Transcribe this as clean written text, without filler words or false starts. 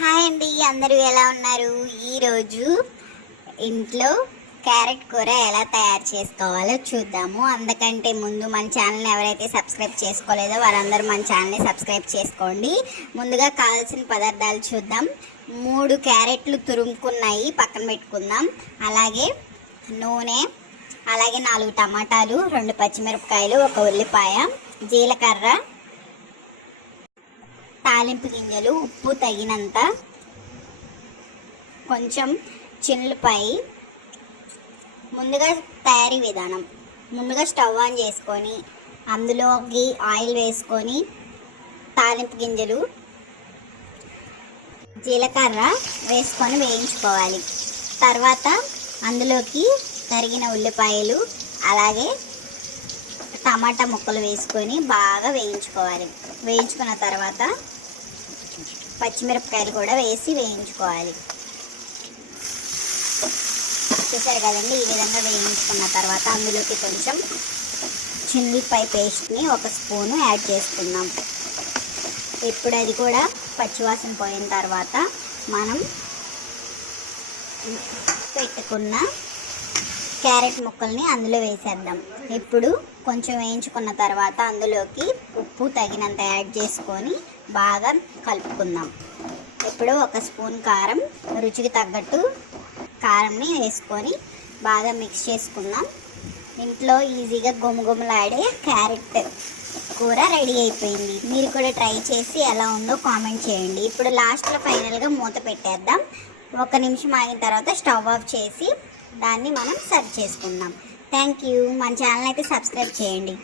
Hi అండి, అందరూ ఎలా ఉన్నారు? ఈరోజు ఇంట్లో క్యారెట్ కూర ఎలా తయారు చేసుకోవాలో చూద్దాము. అందుకంటే ముందు మన ఛానల్ని ఎవరైతే సబ్స్క్రైబ్ చేసుకోలేదో వారందరూ మన ఛానల్ని సబ్స్క్రైబ్ చేసుకోండి. ముందుగా కావాల్సిన పదార్థాలు చూద్దాం. 3 క్యారెట్లు తురుముకున్నాయి పక్కన పెట్టుకుందాం. అలాగే నూనె, అలాగే 4 టమాటాలు, 2 పచ్చిమిరపకాయలు, 1 ఉల్లిపాయ, జీలకర్ర, తాలింపు గింజలు, ఉప్పు తగినంత, కొంచెం చిన్నులపాయి. ముందుగా తయారీ విధానం: ముందుగా స్టవ్ ఆన్ చేసుకొని అందులోకి ఆయిల్ వేసుకొని తాలింపు గింజలు, జీలకర్ర వేసుకొని వేయించుకోవాలి. తర్వాత అందులోకి తరిగిన ఉల్లిపాయలు అలాగే టమాటా ముక్కలు వేసుకొని బాగా వేయించుకోవాలి. వేయించుకున్న తర్వాత పచ్చిమిరపకాయలు కూడా వేసి వేయించుకోవాలి. చూసారు కదండి, ఈ విధంగా వేయించుకున్న తర్వాత అందులోకి కొంచెం చిన్నులపాయ పేస్ట్ని 1 స్పూను యాడ్ చేసుకుందాం. ఇప్పుడు అది కూడా పచ్చివాసన పోయిన తర్వాత మనం పెట్టుకున్న క్యారెట్ ముక్కల్ని అందులో వేసేద్దాం. ఇప్పుడు కొంచెం వేయించుకున్న తర్వాత అందులోకి ఉప్పు తగినంత యాడ్ చేసుకొని బాగా కలుపుకుందాం. ఇప్పుడు 1 స్పూన్ కారం, రుచికి తగ్గట్టు కారంని వేసుకొని బాగా మిక్స్ చేసుకుందాం. ఇంట్లో ఈజీగా గుమగుమలాడే క్యారెట్ కూర రెడీ అయిపోయింది. మీరు కూడా ట్రై చేసి ఎలా ఉందో కామెంట్ చేయండి. ఇప్పుడు లాస్ట్లో ఫైనల్గా మూత పెట్టేద్దాం. 1 నిమిషం ఆగిన తర్వాత స్టవ్ ఆఫ్ చేసి దాన్ని మనం సర్వ్ చేసుకుందాం. Thank you. మన ఛానల్ అయితే సబ్స్క్రైబ్ చేయండి.